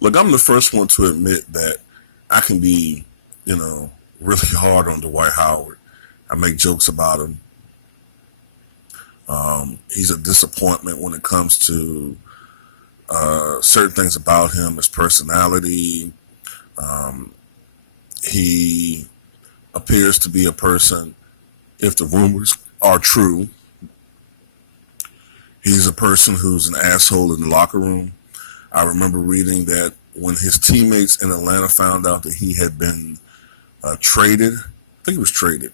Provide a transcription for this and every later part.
Look, I'm the first one to admit that I can be, really hard on Dwight Howard. I make jokes about him. He's a disappointment when it comes to certain things about him, his personality. Um, he appears to be a person, if the rumors are true, he's a person who's an asshole in the locker room. I remember reading that when his teammates in Atlanta found out that he had been traded, I think he was traded,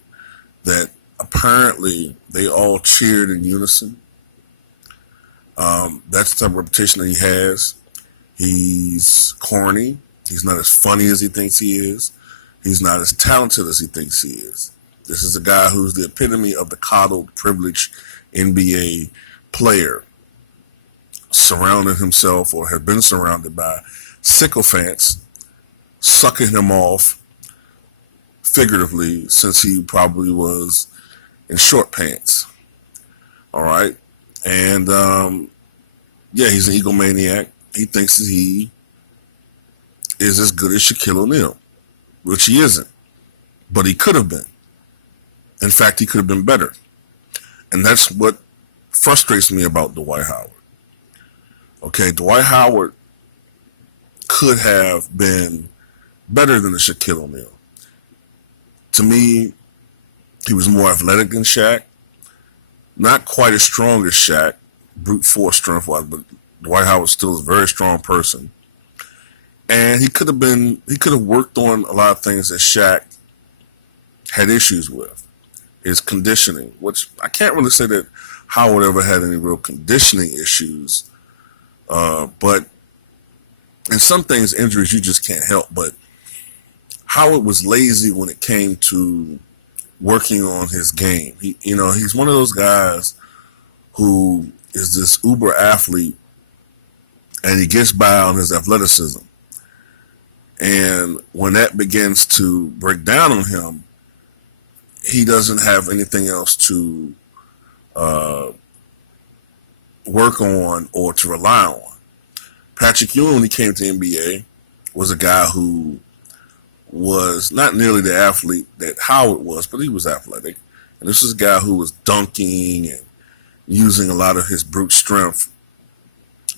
that apparently they all cheered in unison. That's the type of reputation that he has. He's corny. He's not as funny as he thinks he is. He's not as talented as he thinks he is. This is a guy who's the epitome of the coddled, privileged NBA player, surrounded himself or had been surrounded by sycophants, sucking him off figuratively since he probably was in short pants. All right. And yeah, he's an egomaniac. He thinks that he is as good as Shaquille O'Neal, which he isn't. But he could have been. In fact, he could have been better. And that's what frustrates me about Dwight Howard. Okay, Dwight Howard could have been better than the Shaquille O'Neal. To me, he was more athletic than Shaq. Not quite as strong as Shaq, brute force strength wise, but Dwight Howard still is a very strong person. And he could have worked on a lot of things that Shaq had issues with. His conditioning, which I can't really say that Howard ever had any real conditioning issues. But in some things, injuries you just can't help. But Howard was lazy when it came to working on his game. He's one of those guys who is this uber athlete, and he gets by on his athleticism. And when that begins to break down on him, he doesn't have anything else to work on or to rely on. Patrick Ewing, when he came to the NBA, was a guy who was not nearly the athlete that Howard was, but he was athletic. And this was a guy who was dunking and using a lot of his brute strength.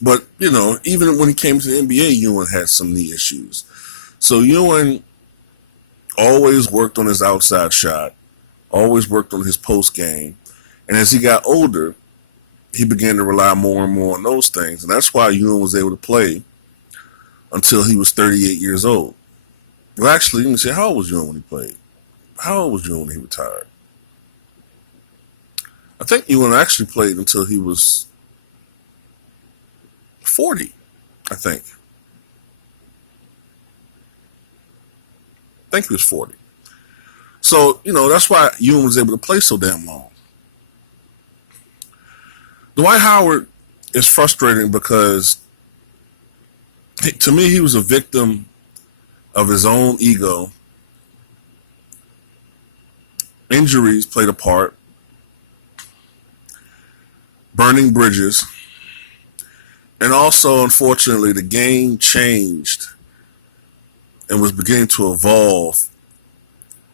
But, even when he came to the NBA, Ewing had some knee issues. So Ewing always worked on his outside shot, always worked on his post game. And as he got older, he began to rely more and more on those things. And that's why Ewing was able to play until he was 38 years old. Well, actually, let me see, how old was Ewing when he played? How old was Ewing when he retired? I think Ewing actually played until he was 40, I think. I think he was 40. So, that's why Ewing was able to play so damn long. Dwight Howard is frustrating because, to me, he was a victim of his own ego. Injuries played a part. Burning bridges. And also, unfortunately, the game changed and was beginning to evolve,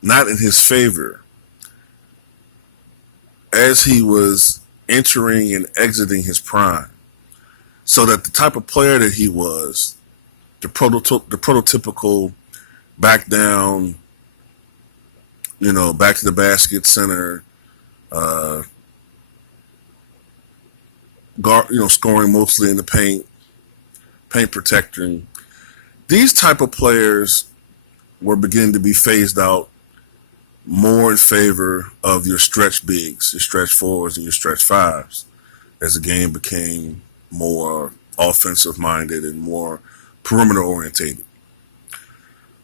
not in his favor, as he was entering and exiting his prime. So that the type of player that he was, the prototypical back down, back to the basket center, scoring mostly in the paint protecting. These type of players were beginning to be phased out more in favor of your stretch bigs, your stretch fours, and your stretch fives, as the game became more offensive minded and more perimeter orientated.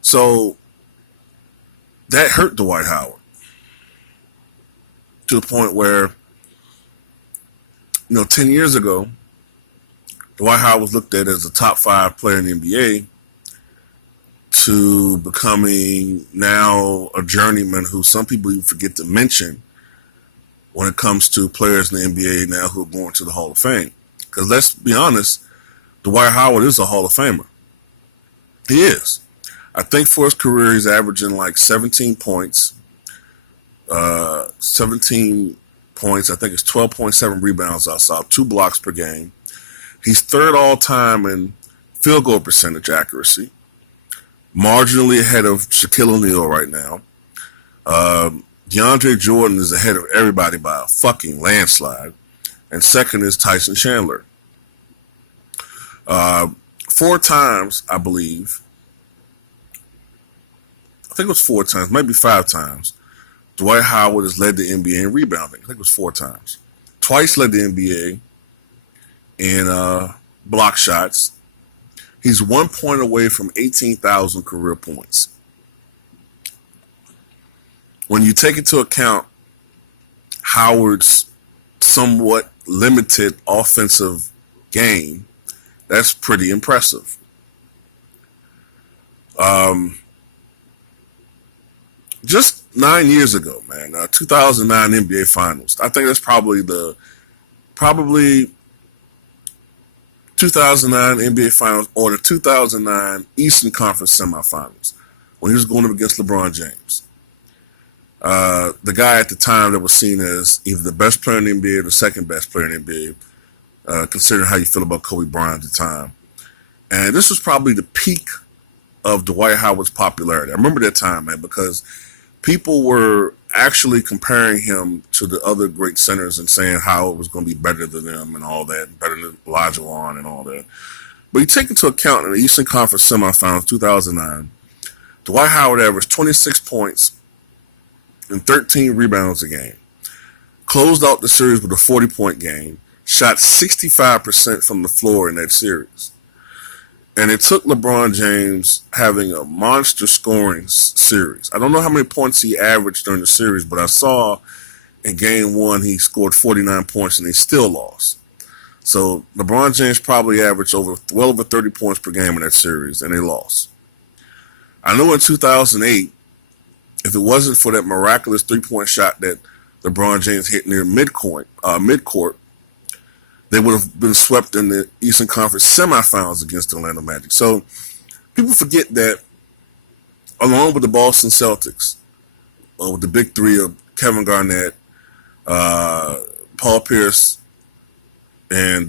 So that hurt Dwight Howard to the point where, 10 years ago, Dwight Howard was looked at as a top 5 player in the NBA to becoming now a journeyman who some people even forget to mention when it comes to players in the NBA now who are going to the Hall of Fame. Because let's be honest, Dwight Howard is a Hall of Famer. He is. I think for his career, he's averaging like 17 points. 17 points. I think it's 12.7 rebounds outside, 2 blocks per game. He's third all time in field goal percentage accuracy, marginally ahead of Shaquille O'Neal right now. DeAndre Jordan is ahead of everybody by a fucking landslide. And second is Tyson Chandler. 4 times, I believe. I think it was 4 times, maybe 5 times. Dwight Howard has led the NBA in rebounding. I think it was 4 times. Twice led the NBA in block shots. He's 1 point away from 18,000 career points. When you take into account Howard's somewhat limited offensive game, that's pretty impressive. Just 9 years ago, man, 2009 NBA Finals. I think that's probably 2009 NBA Finals or the 2009 Eastern Conference Semifinals when he was going up against LeBron James. The guy at the time that was seen as either the best player in the NBA or the second best player in the NBA, considering how you feel about Kobe Bryant at the time. And this was probably the peak of Dwight Howard's popularity. I remember that time, man, because people were actually comparing him to the other great centers and saying Howard was going to be better than them and all that, better than Elijah Wan and all that. But you take into account in the Eastern Conference Semifinals 2009, Dwight Howard averaged 26 points and 13 rebounds a game. Closed out the series with a 40-point game. Shot 65% from the floor in that series. And it took LeBron James having a monster scoring series. I don't know how many points he averaged during the series, but I saw in game 1 he scored 49 points and he still lost. So LeBron James probably averaged well over 30 points per game in that series, and they lost. I know in 2008, if it wasn't for that miraculous 3-point shot that LeBron James hit near midcourt, they would have been swept in the Eastern Conference semifinals against the Orlando Magic. So people forget that along with the Boston Celtics, with the big three of Kevin Garnett, Paul Pierce, and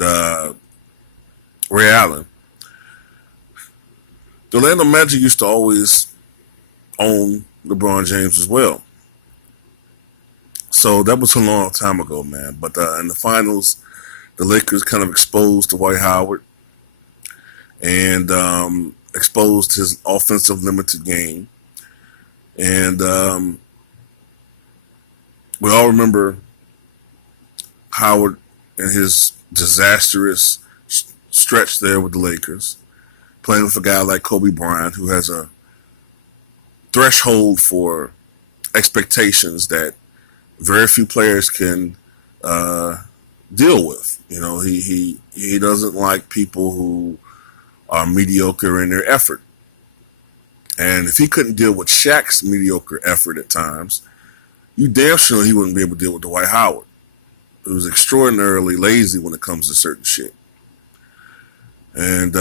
Ray Allen, the Orlando Magic used to always own LeBron James as well. So that was a long time ago, man. But in the finals, the Lakers kind of exposed Dwight Howard and exposed his offensive limited game. And we all remember Howard and his disastrous stretch there with the Lakers, playing with a guy like Kobe Bryant, who has a threshold for expectations that very few players can deal with. You know, he doesn't like people who are mediocre in their effort. And if he couldn't deal with Shaq's mediocre effort at times, you damn sure he wouldn't be able to deal with Dwight Howard, who was extraordinarily lazy when it comes to certain shit. And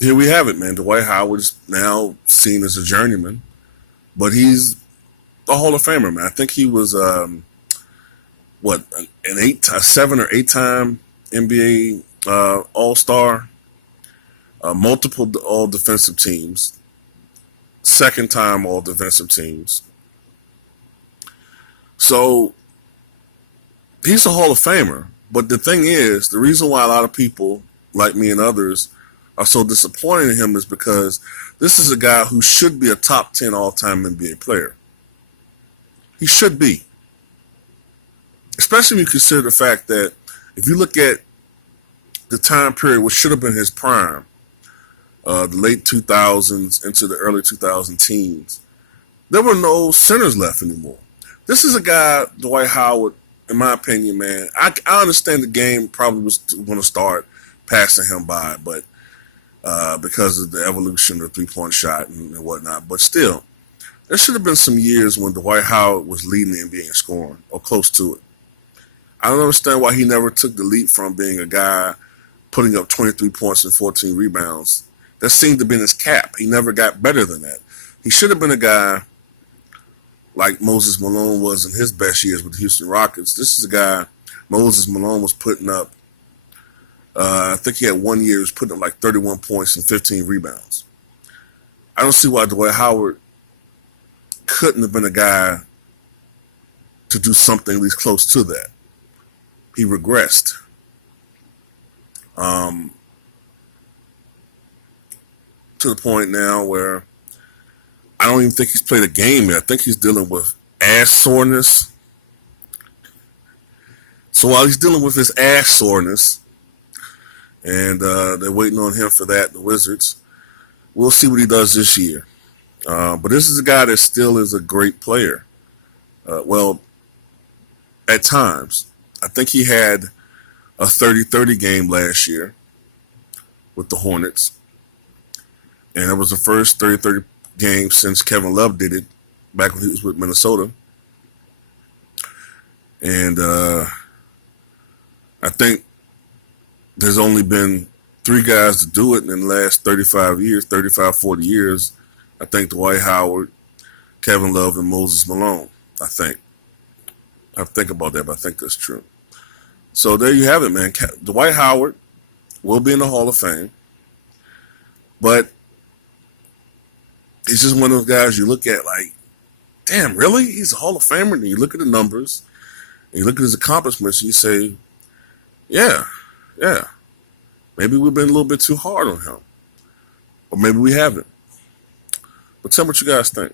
here we have it, man. Dwight Howard's now seen as a journeyman, but he's a Hall of Famer, man. I think he was a 7 or 8 time NBA All-Star, multiple All Defensive Teams, second time All Defensive Teams. So he's a Hall of Famer. But the thing is, the reason why a lot of people like me and others are so disappointed in him is because this is a guy who should be a top 10 all-time NBA player. He should be. Especially when you consider the fact that if you look at the time period, which should have been his prime, the late 2000s into the early 2000 teens, there were no centers left anymore. This is a guy, Dwight Howard, in my opinion, man. I understand the game probably was going to start passing him by, but because of the evolution of the three-point shot and whatnot. But still, there should have been some years when Dwight Howard was leading the NBA in scoring or close to it. I don't understand why he never took the leap from being a guy putting up 23 points and 14 rebounds. That seemed to be his cap. He never got better than that. He should have been a guy like Moses Malone was in his best years with the Houston Rockets. This is a guy, Moses Malone was putting up, I think he had 1 year, he was putting up like 31 points and 15 rebounds. I don't see why Dwight Howard couldn't have been a guy to do something at least close to that. He regressed. To the point now where I don't even think he's played a game yet. I think he's dealing with ass soreness. So while he's dealing with his ass soreness, and they're waiting on him for that, the Wizards, we'll see what he does this year. But this is a guy that still is a great player. Well, at times. I think he had a 30-30 game last year with the Hornets. And it was the first 30-30 game since Kevin Love did it back when he was with Minnesota. And I think there's only been 3 guys to do it in the last 40 years. I think Dwight Howard, Kevin Love, and Moses Malone, I think. I have to think about that, but I think that's true. So there you have it, man. Dwight Howard will be in the Hall of Fame. But he's just one of those guys you look at like, damn, really? He's a Hall of Famer? And you look at the numbers, and you look at his accomplishments, and you say, yeah. Maybe we've been a little bit too hard on him. Or maybe we haven't. But tell me what you guys think.